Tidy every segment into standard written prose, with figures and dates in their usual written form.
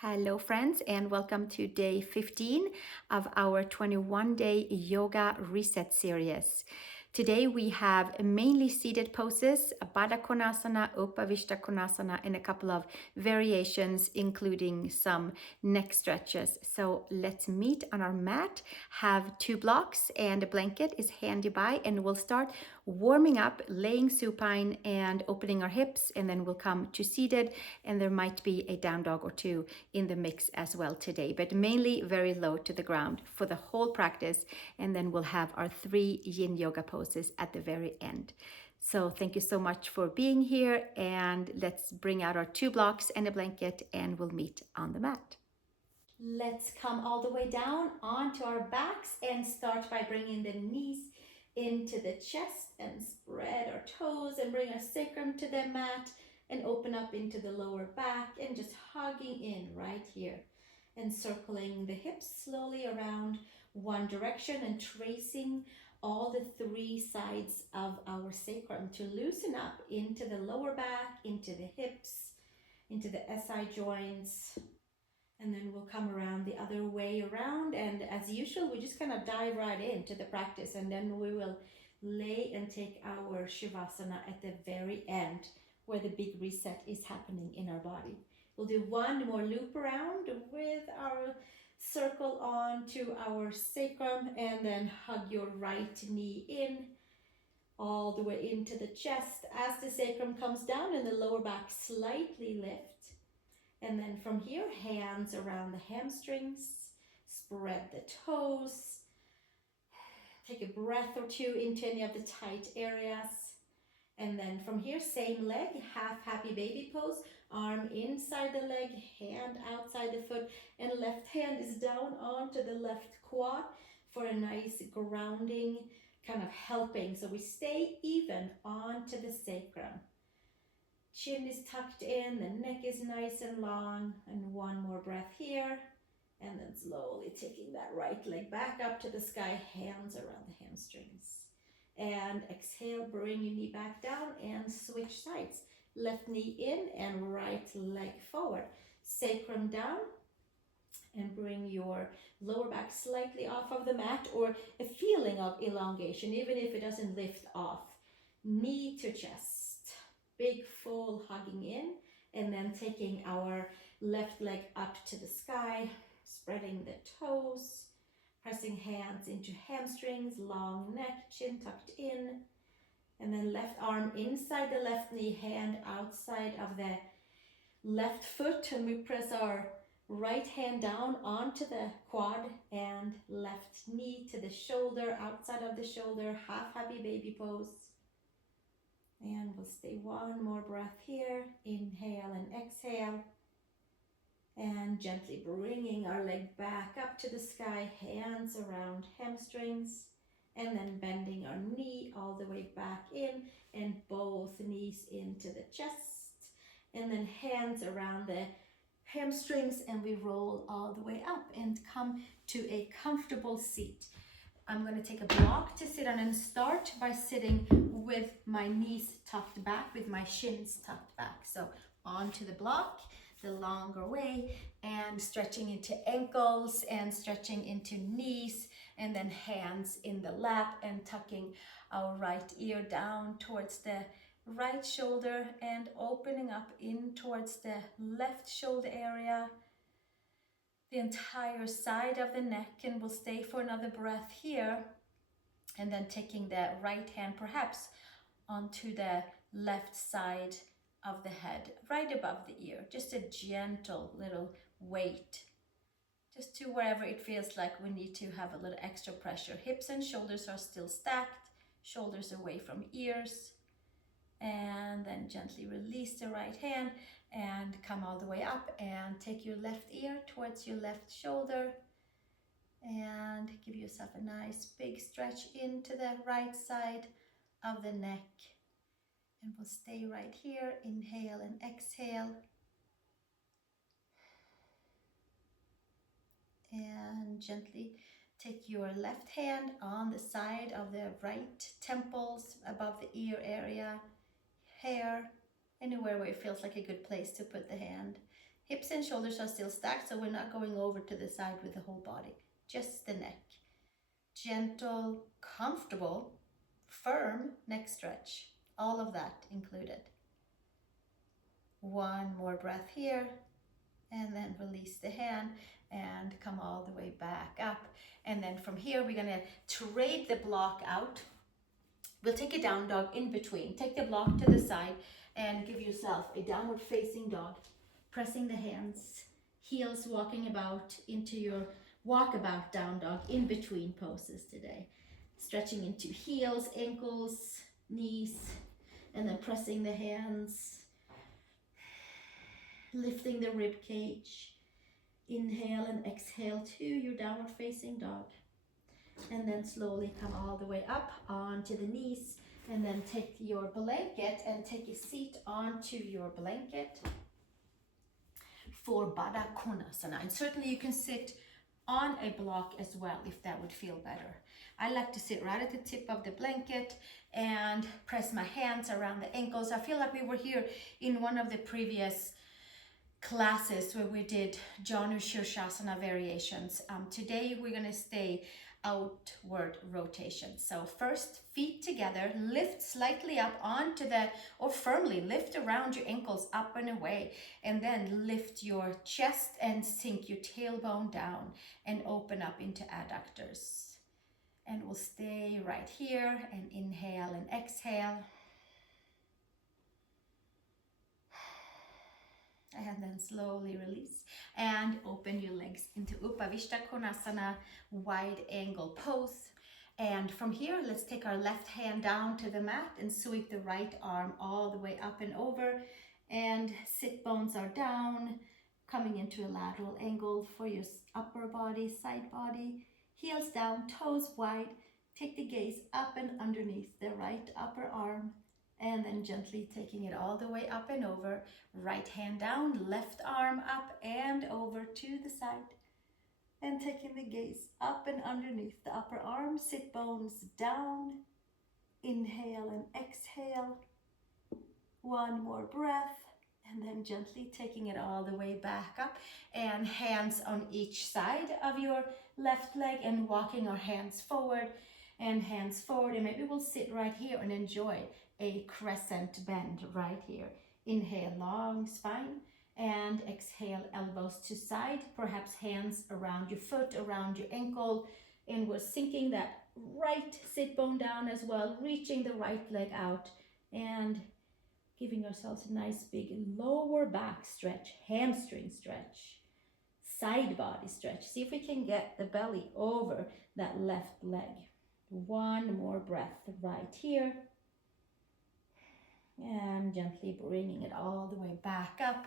Hello friends, and welcome to day 15 of our 21-day yoga reset series. Today we have mainly seated poses, Baddha Konasana, Upavishta Konasana, and a couple of variations including some neck stretches. So let's meet on our mat, have 2 blocks and a blanket is handy by, and we'll start warming up, laying supine and opening our hips, and then we'll come to seated, and there might be a down dog or two in the mix as well today, but mainly very low to the ground for the whole practice. And then we'll have our 3 Yin Yoga poses at the very end. So thank you so much for being here, and let's bring out our 2 blocks and a blanket and we'll meet on the mat. Let's come all the way down onto our backs and start by bringing the knees into the chest and spread our toes and bring our sacrum to the mat and open up into the lower back and just hugging in right here and circling the hips slowly around one direction and tracing all the 3 sides of our sacrum to loosen up into the lower back, into the hips, into the SI joints. And then we'll come around the other way around, and as usual we just kind of dive right into the practice, and then we will lay and take our shavasana at the very end where the big reset is happening in our body. We'll do one more loop around with our circle on to our sacrum, and then hug your right knee in all the way into the chest as the sacrum comes down and the lower back slightly lift. And then from here, hands around the hamstrings, spread the toes, take a breath or two into any of the tight areas. And then from here, same leg, half happy baby pose, arm inside the leg, hand outside the foot, and left hand is down onto the left quad for a nice grounding, kind of helping. So we stay even onto the sacrum. Chin is tucked in, the neck is nice and long, and one more breath here, and then slowly taking that right leg back up to the sky, hands around the hamstrings. And exhale, bring your knee back down and switch sides. Left knee in and right leg forward. Sacrum down, and bring your lower back slightly off of the mat, or a feeling of elongation, even if it doesn't lift off. Knee to chest. Big full hugging in, and then taking our left leg up to the sky, spreading the toes, pressing hands into hamstrings, long neck, chin tucked in, and then left arm inside the left knee, hand outside of the left foot, and we press our right hand down onto the quad and left knee to the shoulder, outside of the shoulder, half happy baby pose. And we'll stay one more breath here. Inhale and exhale. And gently bringing our leg back up to the sky, hands around hamstrings. And then bending our knee all the way back in, and both knees into the chest. And then hands around the hamstrings, and we roll all the way up and come to a comfortable seat. I'm going to take a block to sit on and start by sitting with my knees tucked back, with my shins tucked back. So onto the block, the longer way, and stretching into ankles and stretching into knees, and then hands in the lap and tucking our right ear down towards the right shoulder and opening up in towards the left shoulder area, the entire side of the neck, and we'll stay for another breath here, and then taking the right hand perhaps onto the left side of the head, right above the ear, just a gentle little weight, just to wherever it feels like we need to have a little extra pressure. Hips and shoulders are still stacked, shoulders away from ears, and then gently release the right hand and come all the way up and take your left ear towards your left shoulder and give yourself a nice big stretch into the right side of the neck. And we'll stay right here. Inhale and exhale. And gently take your left hand on the side of the right temples, above the ear area, hair, anywhere where it feels like a good place to put the hand. Hips and shoulders are still stacked, so we're not going over to the side with the whole body, just the neck. Gentle, comfortable, firm neck stretch, all of that included. One more breath here, and then release the hand and come all the way back up. And then from here, we're gonna trade the block out. We'll take a down dog in between. Take the block to the side and give yourself a downward facing dog, pressing the hands, heels walking about into your walkabout down dog in between poses today. Stretching into heels, ankles, knees, and then pressing the hands, lifting the rib cage. Inhale and exhale to your downward facing dog. And then slowly come all the way up onto the knees, and then take your blanket and take a seat onto your blanket for Baddha Konasana. And certainly you can sit on a block as well if that would feel better. I like to sit right at the tip of the blanket and press my hands around the ankles. I feel like we were here in one of the previous classes where we did Janu Shirshasana variations. Today we're going to stay outward rotation. So first, feet together, lift slightly up onto the, or firmly lift around your ankles up and away, and then lift your chest and sink your tailbone down and open up into adductors. And we'll stay right here and inhale and exhale. And then slowly release and open your legs into Upavishta Konasana, wide angle pose. And from here, let's take our left hand down to the mat and sweep the right arm all the way up and over. And sit bones are down, coming into a lateral angle for your upper body, side body. Heels down, toes wide. Take the gaze up and underneath the right upper arm. And then gently taking it all the way up and over. Right hand down, left arm up and over to the side. And taking the gaze up and underneath the upper arm, sit bones down. Inhale and exhale. One more breath. And then gently taking it all the way back up. And hands on each side of your left leg and walking our hands forward and hands forward. And maybe we'll sit right here and enjoy a crescent bend right here. Inhale, long spine, and exhale, elbows to side, perhaps hands around your foot, around your ankle, and we're sinking that right sit bone down as well, reaching the right leg out and giving ourselves a nice big lower back stretch, hamstring stretch, side body stretch. See if we can get the belly over that left leg. One more breath right here. And gently bringing it all the way back up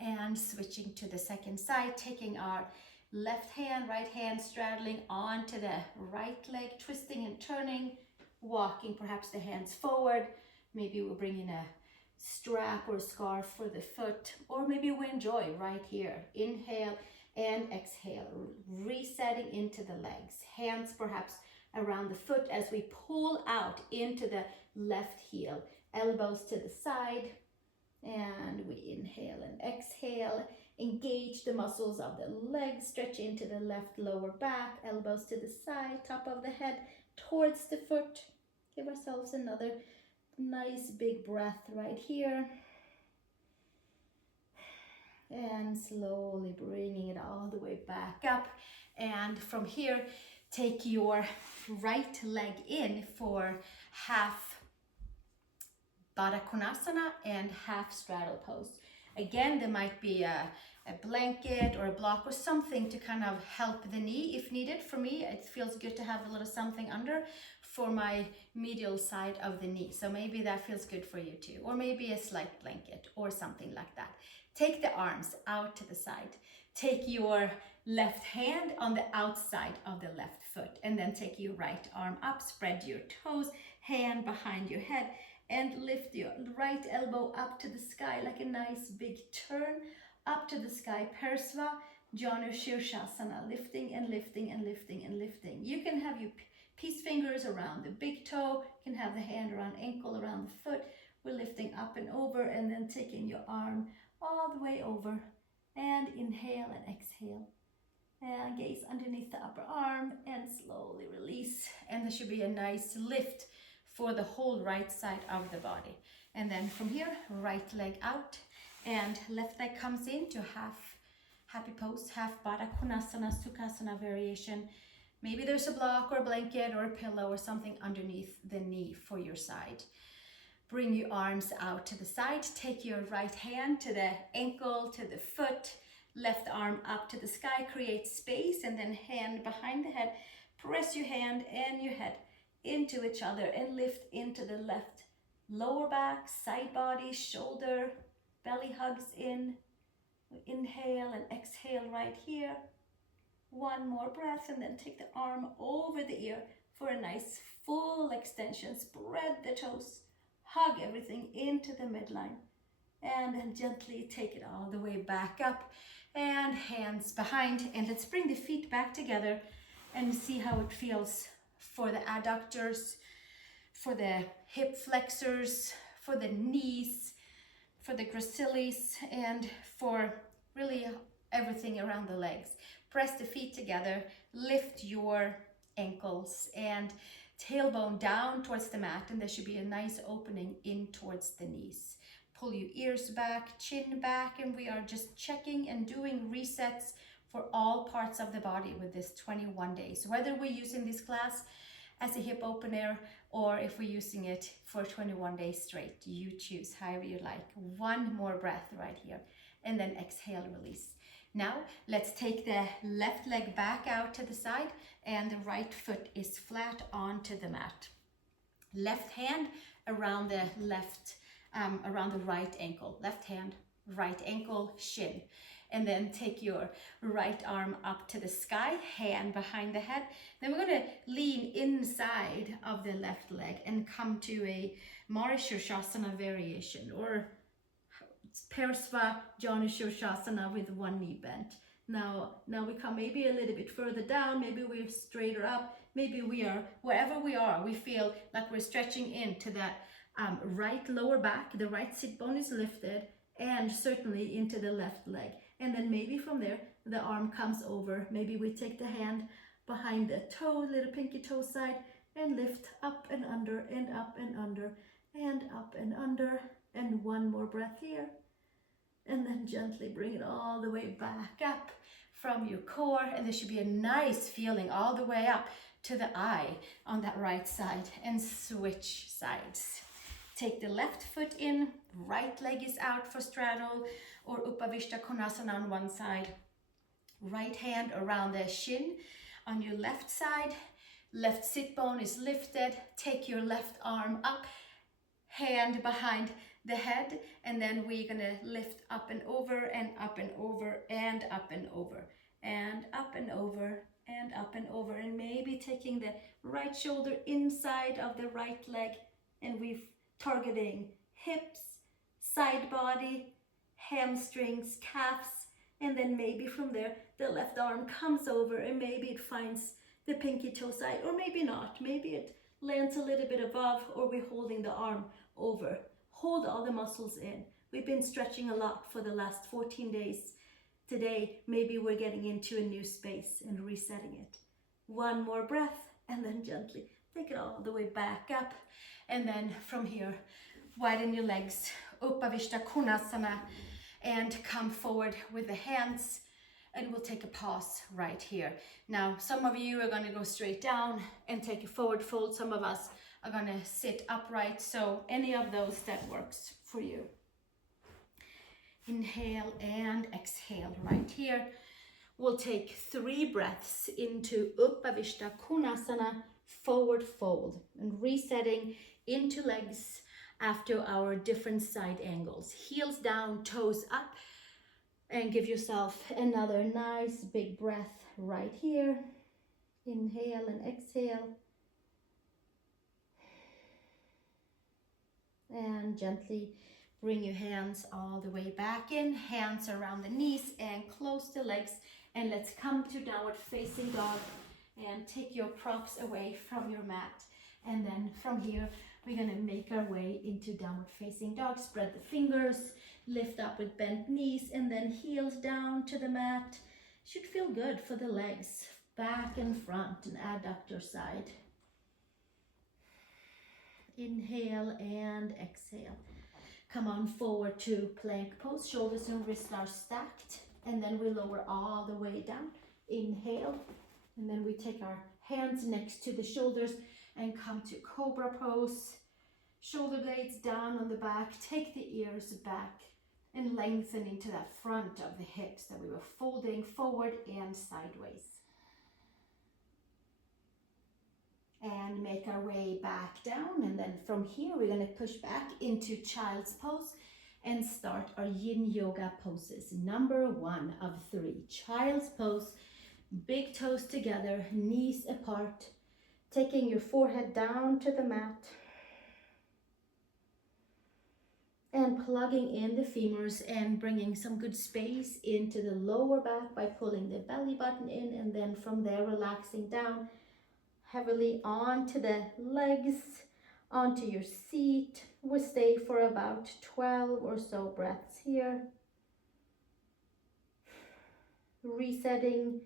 and switching to the second side, taking our left hand, right hand straddling onto the right leg, twisting and turning, walking perhaps the hands forward. Maybe we'll bring in a strap or scarf for the foot, or maybe we enjoy right here. Inhale and exhale, resetting into the legs. Hands perhaps around the foot as we pull out into the left heel. Elbows to the side, and we inhale and exhale. Engage the muscles of the legs, stretch into the left lower back, elbows to the side, top of the head towards the foot. Give ourselves another nice big breath right here. And slowly bringing it all the way back up. And from here, take your right leg in for half Baddha Konasana and half straddle pose. Again, there might be a blanket or a block or something to kind of help the knee if needed. For me, it feels good to have a little something under for my medial side of the knee. So maybe that feels good for you too. Or maybe a slight blanket or something like that. Take the arms out to the side. Take your left hand on the outside of the left foot. And then take your right arm up, spread your toes, hand behind your head. And lift your right elbow up to the sky like a nice big turn up to the sky. Parsva, Janu Shirshasana, lifting and lifting and lifting and lifting. You can have your peace fingers around the big toe. You can have the hand around ankle, around the foot. We're lifting up and over and then taking your arm all the way over And inhale and exhale. And gaze underneath the upper arm and slowly release. And there should be a nice lift for the whole right side of the body. And then from here, right leg out and left leg comes into half happy pose, half Baddha Konasana, Sukhasana variation. Maybe there's a block or a blanket or a pillow or something underneath the knee for your side. Bring your arms out to the side. Take your right hand to the ankle, to the foot, left arm up to the sky, create space, and then hand behind the head. Press your hand and your head into each other and lift into the left lower back, side body, shoulder, belly hugs in. Inhale and exhale right here. One more breath and then take the arm over the ear for a nice full extension. Spread the toes, hug everything into the midline, and then gently take it all the way back up and hands behind. And let's bring the feet back together and see how it feels for the adductors, for the hip flexors, for the knees, for the gracilis, and for really everything around the legs. Press the feet together, lift your ankles and tailbone down towards the mat, and there should be a nice opening in towards the knees. Pull your ears back, chin back, and we are just checking and doing resets for all parts of the body with this 21 days. Whether we're using this class as a hip opener or if we're using it for 21 days straight, you choose however you like. One more breath right here, and then exhale, release. Now let's take the left leg back out to the side and the right foot is flat onto the mat. Left hand around the around the right ankle. Left hand, right ankle, shin. And then take your right arm up to the sky, hand behind the head. Then we're going to lean inside of the left leg and come to a mariegreenyoga variation, or Parsva Janu with one knee bent. Now we come maybe a little bit further down, maybe we're straighter up, maybe we are, wherever we are, we feel like we're stretching into that right lower back, the right sit bone is lifted, and certainly into the left leg. And then maybe from there, the arm comes over. Maybe we take the hand behind the toe, little pinky toe side, and lift up and under, and up and under, and up and under. And one more breath here. And then gently bring it all the way back up from your core. And there should be a nice feeling all the way up to the eye on that right side, and switch sides. Take the left foot in, right leg is out for straddle or Upavishta Konasana on one side. Right hand around the shin on your left side. Left sit bone is lifted. Take your left arm up, hand behind the head, and then we're gonna lift up and over and up and over and up and over and up and over and up and over, and maybe taking the right shoulder inside of the right leg, and we're targeting hips, side body, hamstrings, calves, and then maybe from there the left arm comes over and maybe it finds the pinky toe side, or maybe not, maybe it lands a little bit above, or we're holding the arm over. Hold all the muscles in. We've been stretching a lot for the last 14 days. Today, maybe we're getting into a new space and resetting it. One more breath, and then gently take it all the way back up. And then from here, widen your legs, Upavishta Konasana, and come forward with the hands. And we'll take a pause right here. Now, some of you are gonna go straight down and take a forward fold. Some of us are gonna sit upright. So any of those that works for you. Inhale and exhale right here. We'll take 3 breaths into Upavishta Konasana, forward fold, and resetting into legs after our different side angles. Heels down, toes up, and give yourself another nice big breath right here. Inhale and exhale. And gently bring your hands all the way back in, hands around the knees, and close the legs. And let's come to downward facing dog and take your props away from your mat. And then from here, we're gonna make our way into downward facing dog. Spread the fingers, lift up with bent knees, and then heels down to the mat. Should feel good for the legs, back and front and adductor side. Inhale and exhale. Come on forward to plank pose. Shoulders and wrists are stacked, and then we lower all the way down. Inhale, and then we take our hands next to the shoulders and come to cobra pose. Shoulder blades down on the back, take the ears back and lengthen into that front of the hips that we were folding forward and sideways. And make our way back down, and then from here we're going to push back into child's pose and start our Yin Yoga Poses. Number 1 of 3, child's pose. Big toes together, knees apart, taking your forehead down to the mat and plugging in the femurs and bringing some good space into the lower back by pulling the belly button in, and then from there relaxing down heavily onto the legs, onto your seat. We stay for about 12 or so breaths here. Resetting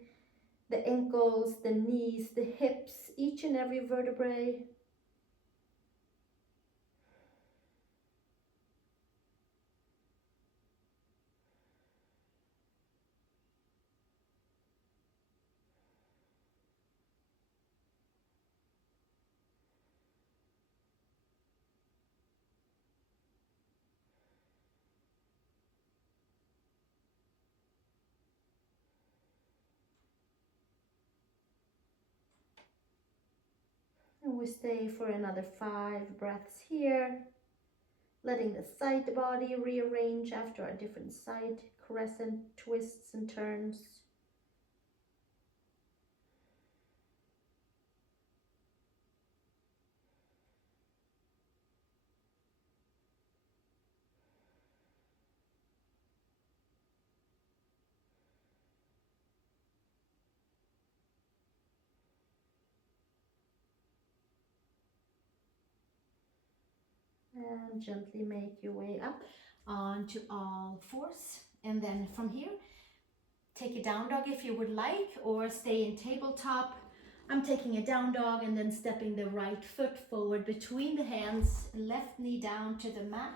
the ankles, the knees, the hips, each and every vertebrae. And we stay for another 5 breaths here, letting the side body rearrange after our different side crescent twists and turns. And gently make your way up onto all fours. And then from here, take a down dog if you would like, or stay in tabletop. I'm taking a down dog and then stepping the right foot forward between the hands, left knee down to the mat,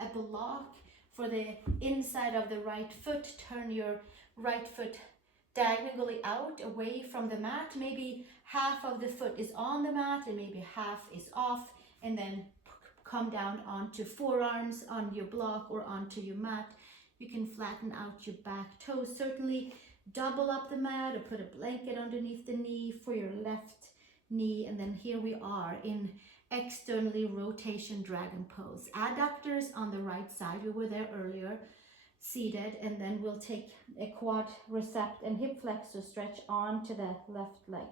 a block for the inside of the right foot. Turn your right foot diagonally out away from the mat. Maybe half of the foot is on the mat and maybe half is off, and then come down onto forearms on your block or onto your mat. You can flatten out your back toes. Certainly double up the mat or put a blanket underneath the knee for your left knee. And then here we are in externally rotation dragon pose. Adductors on the right side. We were there earlier, seated, and then we'll take a quadricep and hip flexor stretch onto the left leg.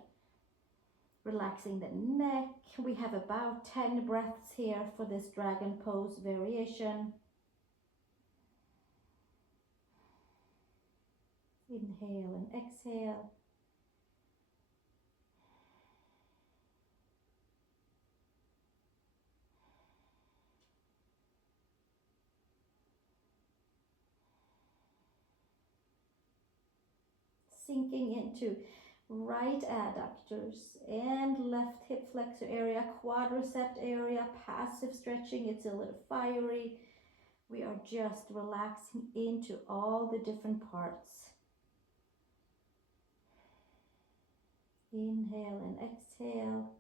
Relaxing the neck. We have about 10 breaths here for this dragon pose variation. Inhale and exhale. Sinking into right adductors and left hip flexor area, quadricep area, passive stretching. It's a little fiery. We are just relaxing into all the different parts. Inhale and exhale.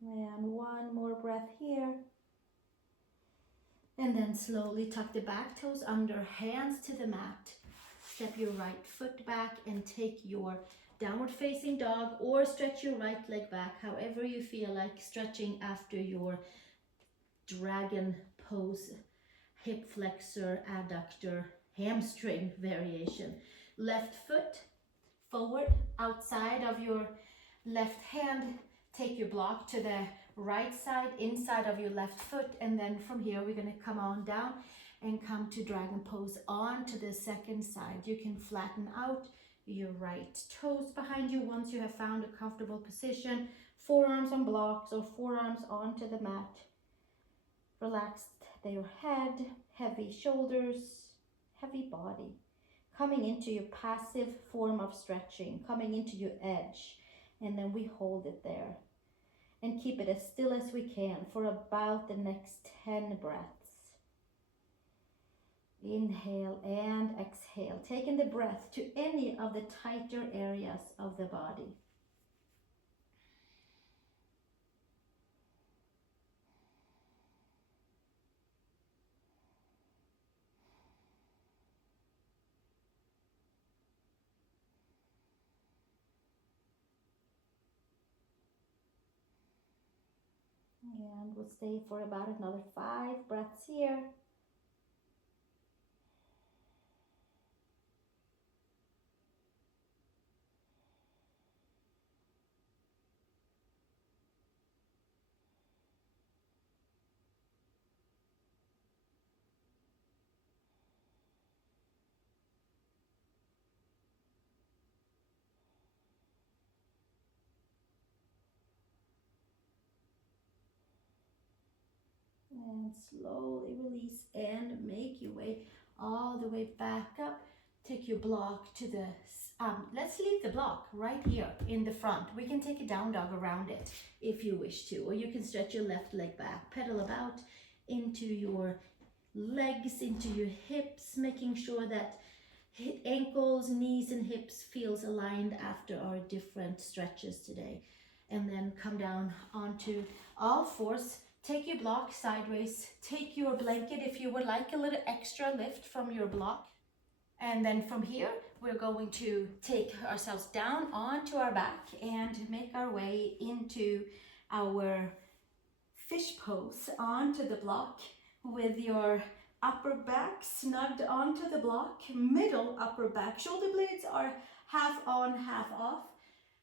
And one more breath here. And then slowly tuck the back toes under, hands to the mat. Step your right foot back and take your downward facing dog, or stretch your right leg back, however you feel like stretching after your dragon pose, hip flexor, adductor, hamstring variation. Left foot forward outside of your left hand. Take your block to the right side, inside of your left foot, and then from here we're going to come on down and come to dragon pose on to the second side. You can flatten out your right toes behind you once you have found a comfortable position. forearms on blocks or forearms onto the mat. Relax your head, heavy shoulders, heavy body. Coming into your passive form of stretching, coming into your edge. And then we hold it there. And keep it as still as we can for about the next 10 breaths. Inhale and exhale, taking the breath to any of the tighter areas of the body. And we'll stay for about another 5 breaths here. And slowly release and make your way all the way back up. Take your block to the, let's leave the block right here in the front. We can take a down dog around it if you wish to, or you can stretch your left leg back, pedal about into your legs, into your hips, making sure that ankles, knees and hips feels aligned after our different stretches today. And then come down onto all fours. Take your block sideways. Take your blanket if you would like a little extra lift from your block. And then from here, we're going to take ourselves down onto our back and make our way into our fish pose onto the block with your upper back snugged onto the block, middle upper back. Shoulder blades are half on, half off.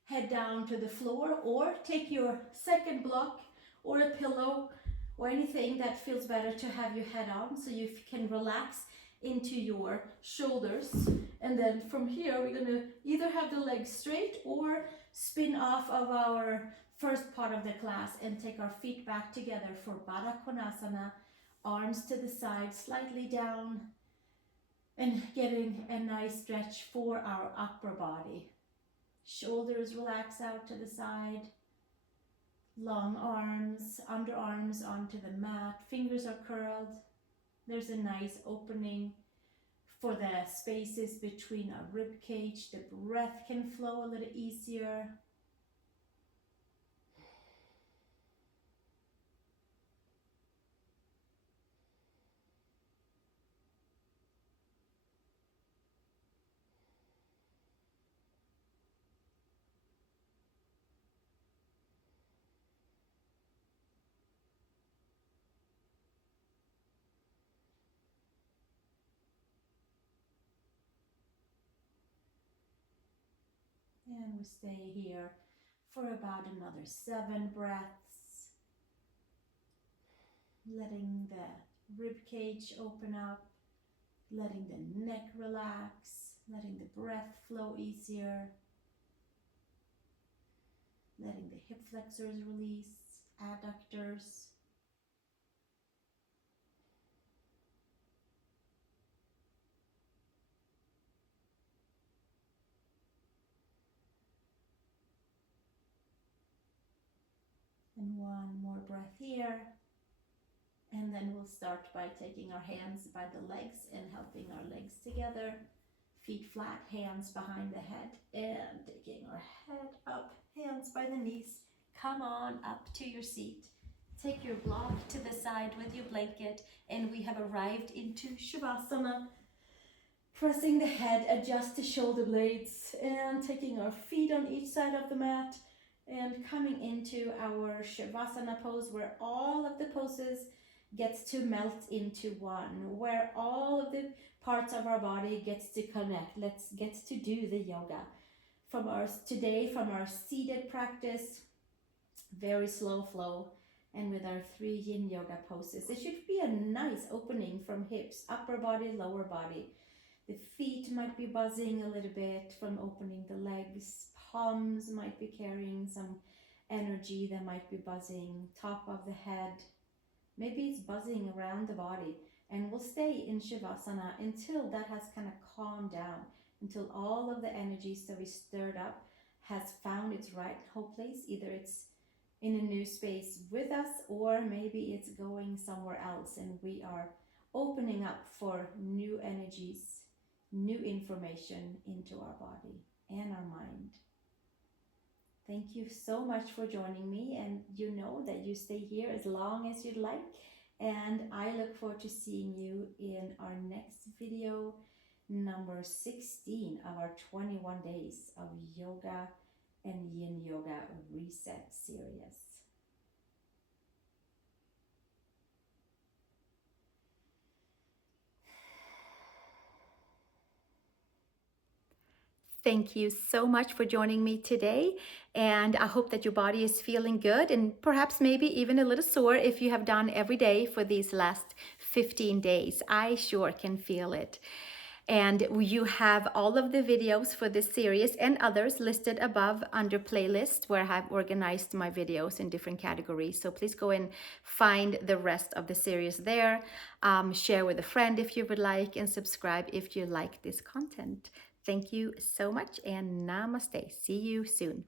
Head down to the floor, or take your second block or a pillow or anything that feels better to have your head on so you can relax into your shoulders. And then from here, we're going to either have the legs straight or spin off of our first part of the class and take our feet back together for Baddha Konasana, arms to the side, slightly down, and getting a nice stretch for our upper body. Shoulders relax out to the side, long arms, underarms onto the mat, fingers are curled. There's a nice opening for the spaces between our rib cage. The breath can flow a little easier. And we stay here for about another 7 breaths. Letting the rib cage open up, letting the neck relax, letting the breath flow easier, letting the hip flexors release, adductors. And one more breath here. And then we'll start by taking our hands by the legs and helping our legs together. Feet flat, hands behind the head, and taking our head up, hands by the knees. Come on up to your seat. Take your block to the side with your blanket, and we have arrived into shavasana. Pressing the head, adjust the shoulder blades, and taking our feet on each side of the mat, and coming into our shavasana pose, where all of the poses gets to melt into one, where all of the parts of our body gets to connect. Let's get to do the yoga. From our seated practice, very slow flow, and with our 3 Yin Yoga poses. It should be a nice opening from hips, upper body, lower body. The feet might be buzzing a little bit from opening the legs. Palms might be carrying some energy that might be buzzing top of the head. Maybe it's buzzing around the body. And we'll stay in Shavasana until that has kind of calmed down, until all of the energies that we stirred up has found its rightful place. Either it's in a new space with us, or maybe it's going somewhere else and we are opening up for new energies, new information into our body and our mind. Thank you so much for joining me, and you know that you stay here as long as you'd like, and I look forward to seeing you in our next video, number 16 of our 21 days of yoga and Yin Yoga Reset series. Thank you so much for joining me today. And I hope that your body is feeling good and perhaps maybe even a little sore if you have done every day for these last 15 days. I sure can feel it. And you have all of the videos for this series and others listed above under playlist, where I have organized my videos in different categories. So please go and find the rest of the series there. Share with a friend if you would like, and subscribe if you like this content. Thank you so much, and namaste. See you soon.